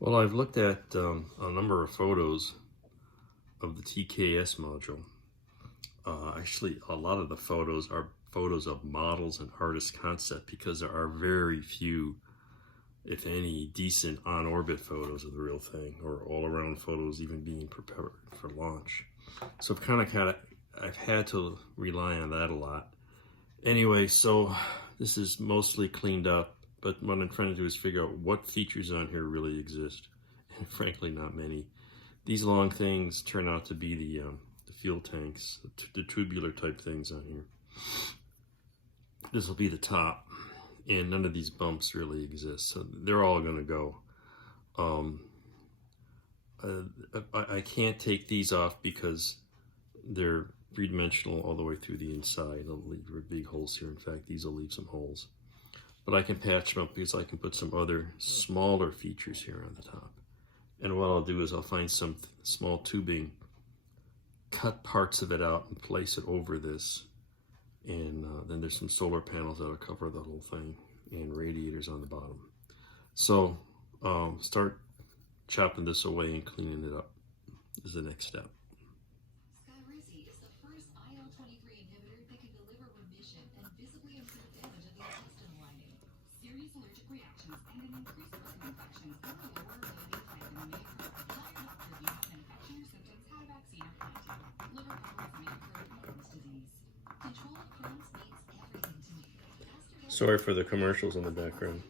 Well, I've looked at a number of photos of the TKS module. Actually, a lot of the photos are photos of models and artist concept because there are very few, if any, decent on-orbit photos of the real thing, or all-around photos even being prepared for launch. So I've had to rely on that a lot. Anyway, so this is mostly cleaned up, but what I'm trying to do is figure out what features on here really exist, and frankly, not many. These long things turn out to be the fuel tanks, the tubular type things on here. This will be the top, and none of these bumps really exist, so they're all going to go. I can't take these off because they're three-dimensional all the way through the inside. I'll leave big holes here. In fact, these will leave some holes. But I can patch them up because I can put some other smaller features here on the top. And what I'll do is I'll find some small tubing, cut parts of it out and place it over this. And then there's some solar panels that'll cover the whole thing and radiators on the bottom. So start chopping this away and cleaning it up is the next step. Sorry for the commercials in the background.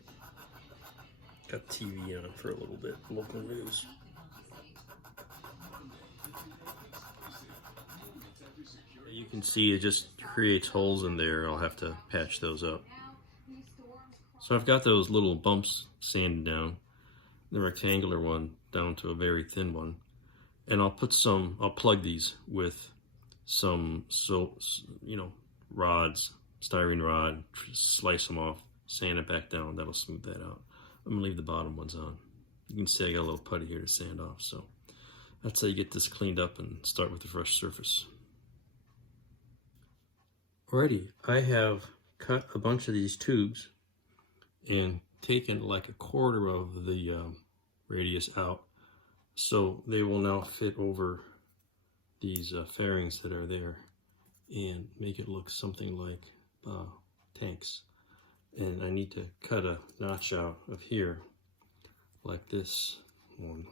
Got TV on for a little bit, local news. You can see it just creates holes in there. I'll have to patch those up. So I've got those little bumps sanded down, the rectangular one down to a very thin one. And I'll plug these with some, rods, styrene rod, slice them off, sand it back down. That'll smooth that out. I'm gonna leave the bottom ones on. You can see I got a little putty here to sand off. So that's how you get this cleaned up and start with the fresh surface. Alrighty, I have cut a bunch of these tubes and taken like a quarter of the radius out. So they will now fit over these fairings that are there and make it look something like tanks. And I need to cut a notch out of here, like this one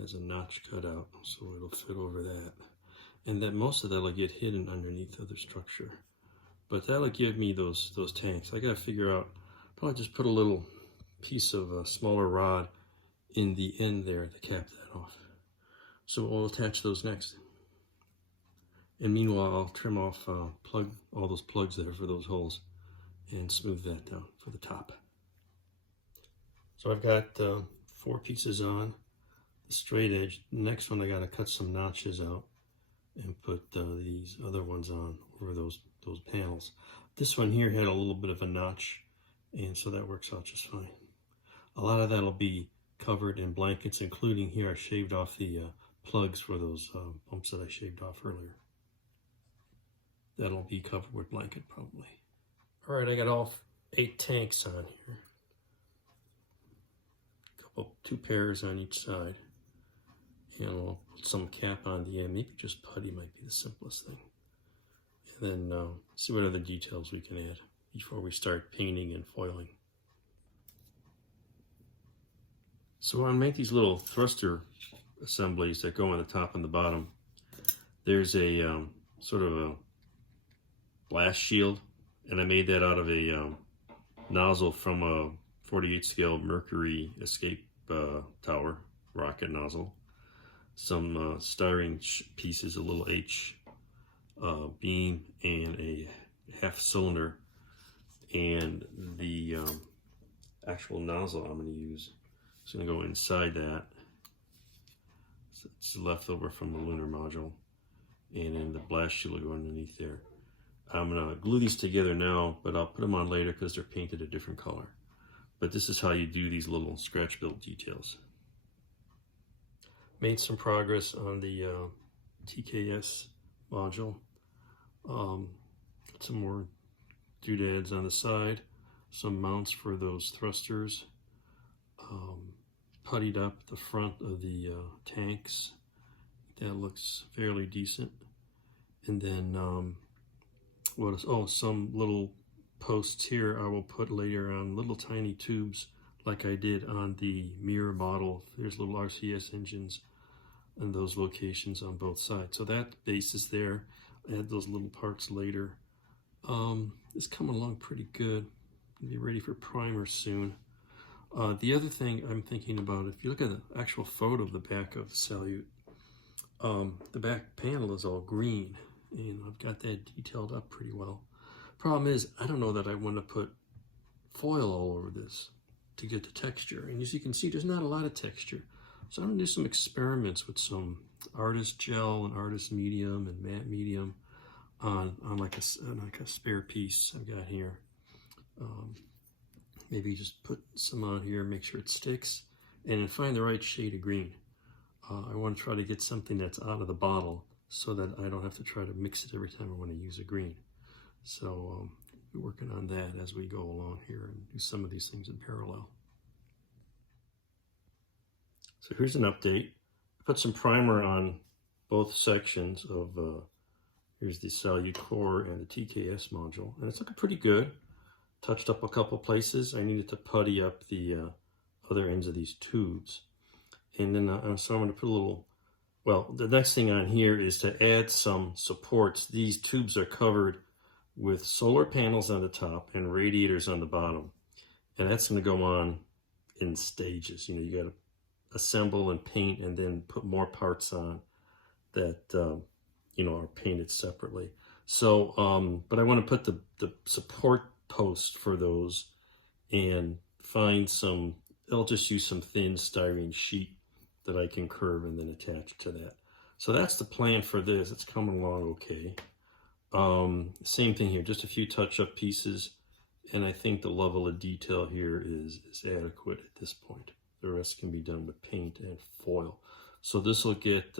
has a notch cut out, so it'll fit over that. And that most of that will get hidden underneath of the structure. But that'll give me those tanks. I gotta figure out, probably just put a little piece of a smaller rod in the end there to cap that off. So we'll attach those next. And meanwhile, I'll trim off all those plugs there for those holes and smooth that down for the top. So I've got 4 pieces on the straight edge. The next one I gotta cut some notches out and put these other ones on over those panels. This one here had a little bit of a notch, and so that works out just fine. A lot of that'll be covered in blankets, including here I shaved off the plugs for those bumps that I shaved off earlier. That'll be covered with blanket probably. All right, I got all 8 tanks on here. 2 pairs on each side. And I'll put some cap on the end. Maybe just putty might be the simplest thing. And then see what other details we can add before we start painting and foiling. So when I make these little thruster assemblies that go on the top and the bottom, there's a sort of a blast shield, and I made that out of a nozzle from a 48 scale Mercury escape tower rocket nozzle. Some styrene pieces, a little H beam, and a half cylinder, and the actual nozzle I'm going to use is going to go inside that. So it's left over from the lunar module, and then the blast shield will go underneath there. I'm going to glue these together now, but I'll put them on later because they're painted a different color. But this is how you do these little scratch built details. Made some progress on the TKS module. Some more doodads on the side, some mounts for those thrusters, puttied up the front of the tanks. That looks fairly decent. And then what is, oh, some little posts here I will put later on, little tiny tubes like I did on the mirror model. There's little RCS engines in those locations on both sides. So that base is there. I add those little parts later. It's coming along pretty good. I'll be ready for primer soon. The other thing I'm thinking about, if you look at the actual photo of the back of the Salyut, the back panel is all green, and I've got that detailed up pretty well. Problem is, I don't know that I want to put foil all over this to get the texture. And as you can see, there's not a lot of texture. So I'm going to do some experiments with some artist gel and artist medium and matte medium on like a spare piece I've got here. Maybe just put some on here, make sure it sticks, and then find the right shade of green. I want to try to get something that's out of the bottle so that I don't have to try to mix it every time I want to use a green. So we're working on that as we go along here and do some of these things in parallel. So here's an update. I put some primer on both sections of, here's the Salyut core and the TKS module, and it's looking pretty good. Touched up a couple places. I needed to putty up the other ends of these tubes. And then so I'm going to put a little, well, the next thing on here is to add some supports. These tubes are covered with solar panels on the top and radiators on the bottom. And that's going to go on in stages. You know, you got to assemble and paint and then put more parts on that, you know, are painted separately. So, but I want to put the support post for those and find some, I'll just use some thin styrene sheet that I can curve and then attach to that. So that's the plan for this. It's coming along okay. Same thing here, just a few touch-up pieces, and I think the level of detail here is adequate at this point. The rest can be done with paint and foil. So this will get,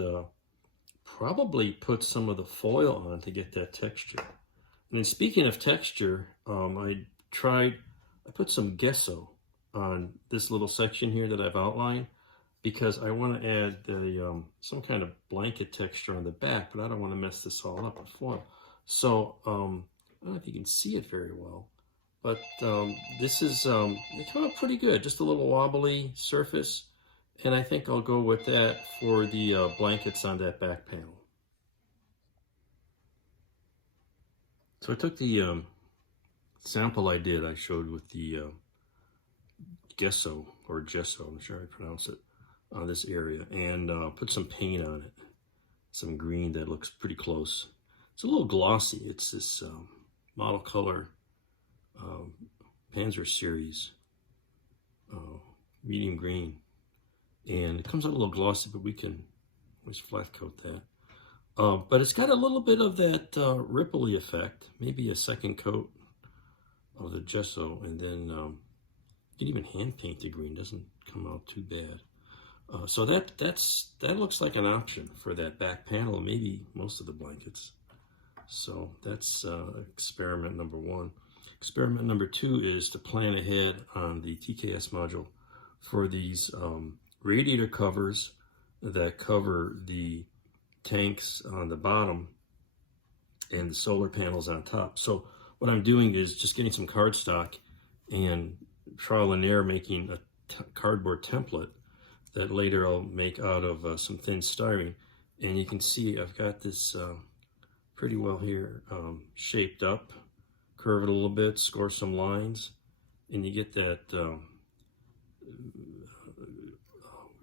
probably put some of the foil on to get that texture. And then speaking of texture, I put some gesso on this little section here that I've outlined because I want to add the, some kind of blanket texture on the back, but I don't want to mess this all up with foil. So I don't know if you can see it very well, but this is it came out pretty good, just a little wobbly surface, and I think I'll go with that for the blankets on that back panel. So I took the sample I showed with the gesso, or gesso, I'm sure I pronounce it, on this area, and put some paint on it, some green that looks pretty close. It's a little glossy. It's this model color Panzer series medium green, and it comes out a little glossy, but we can always flat coat that. But it's got a little bit of that ripply effect, maybe a second coat of the gesso, and then you can even hand paint the green, doesn't come out too bad. So that looks like an option for that back panel, maybe most of the blankets. So that's experiment number one. Experiment number two is to plan ahead on the TKS module for these radiator covers that cover the tanks on the bottom and the solar panels on top. So what I'm doing is just getting some cardstock and trial and error making a cardboard template that later I'll make out of some thin styrene. And you can see I've got this pretty well here shaped up, curve it a little bit, score some lines, and you get that, what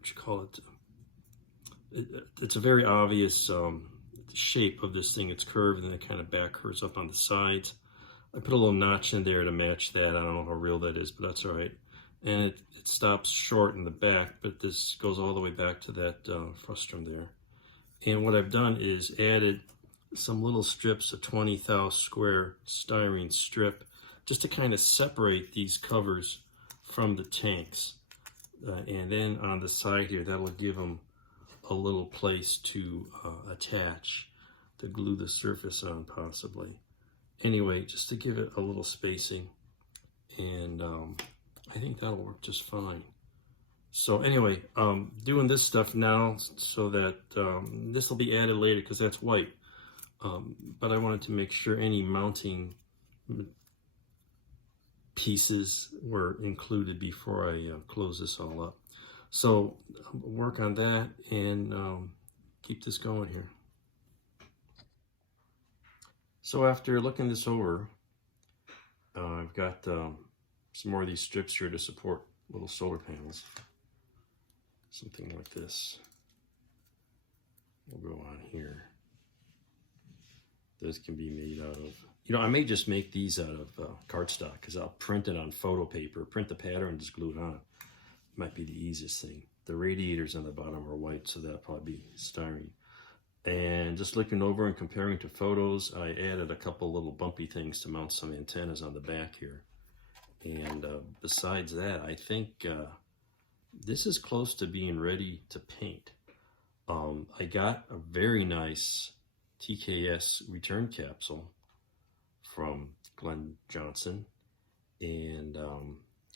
you call it, it's a very obvious shape of this thing. It's curved and it kind of back curves up on the sides. I put a little notch in there to match that. I don't know how real that is, but that's all right. And it stops short in the back, but this goes all the way back to that frustrum there. And what I've done is added some little strips of 20 thou square styrene strip just to kind of separate these covers from the tanks. And then on the side here, that'll give them a little place to attach, to glue the surface on possibly. Anyway, just to give it a little spacing, and I think that'll work just fine. So anyway, doing this stuff now so that this will be added later because that's white. But I wanted to make sure any mounting pieces were included before I close this all up. So work on that and keep this going here. So after looking this over, I've got some more of these strips here to support little solar panels. Something like this will go on here. This can be made out of, you know, I may just make these out of cardstock because I'll print it on photo paper, print the pattern, and just glue it on. Might be the easiest thing. The radiators on the bottom are white, so that'll probably be styrene. And just looking over and comparing to photos, I added a couple little bumpy things to mount some antennas on the back here. And besides that, I think this is close to being ready to paint. I got a very nice TKS return capsule from Glenn Johnson, and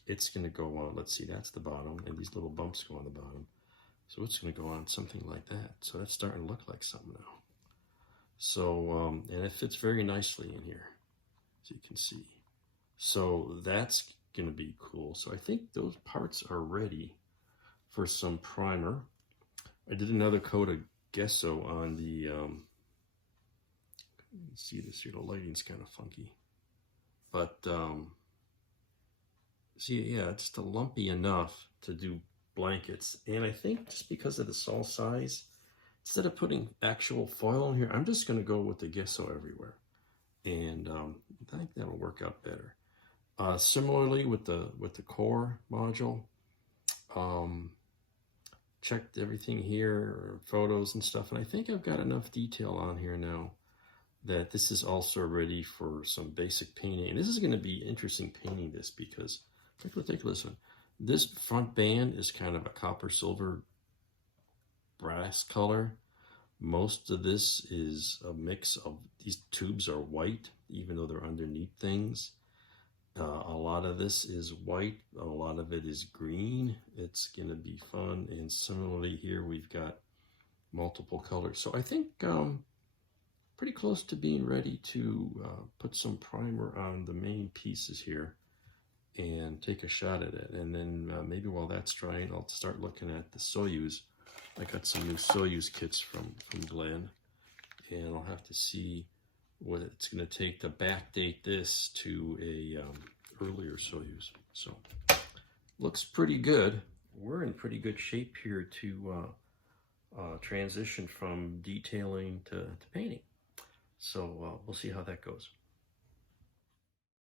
it's going to go on, let's see, that's the bottom, and these little bumps go on the bottom. So it's going to go on something like that. So that's starting to look like something now. So, and it fits very nicely in here, as you can see. So that's going to be cool. So I think those parts are ready for some primer. I did another coat of gesso on the, you see this here, the lighting's kind of funky. But, see, yeah, it's just lumpy enough to do blankets. And I think just because of the small size, instead of putting actual foil in here, I'm just going to go with the gesso everywhere. And I think that'll work out better. Similarly with the core module, checked everything here, photos and stuff, and I think I've got enough detail on here now that this is also ready for some basic painting. And this is going to be interesting painting this because, take a look at this one. This front band is kind of a copper silver brass color. Most of this is a mix of, these tubes are white, even though they're underneath things. A lot of this is white, a lot of it is green. It's going to be fun. And similarly here, we've got multiple colors. So I think pretty close to being ready to put some primer on the main pieces here and take a shot at it. And then maybe while that's drying, I'll start looking at the Salyut. I got some new Salyut kits from Glenn, and I'll have to see what it's going to take to backdate this to a earlier Salyut. So looks pretty good. We're in pretty good shape here to transition from detailing to painting. So we'll see how that goes.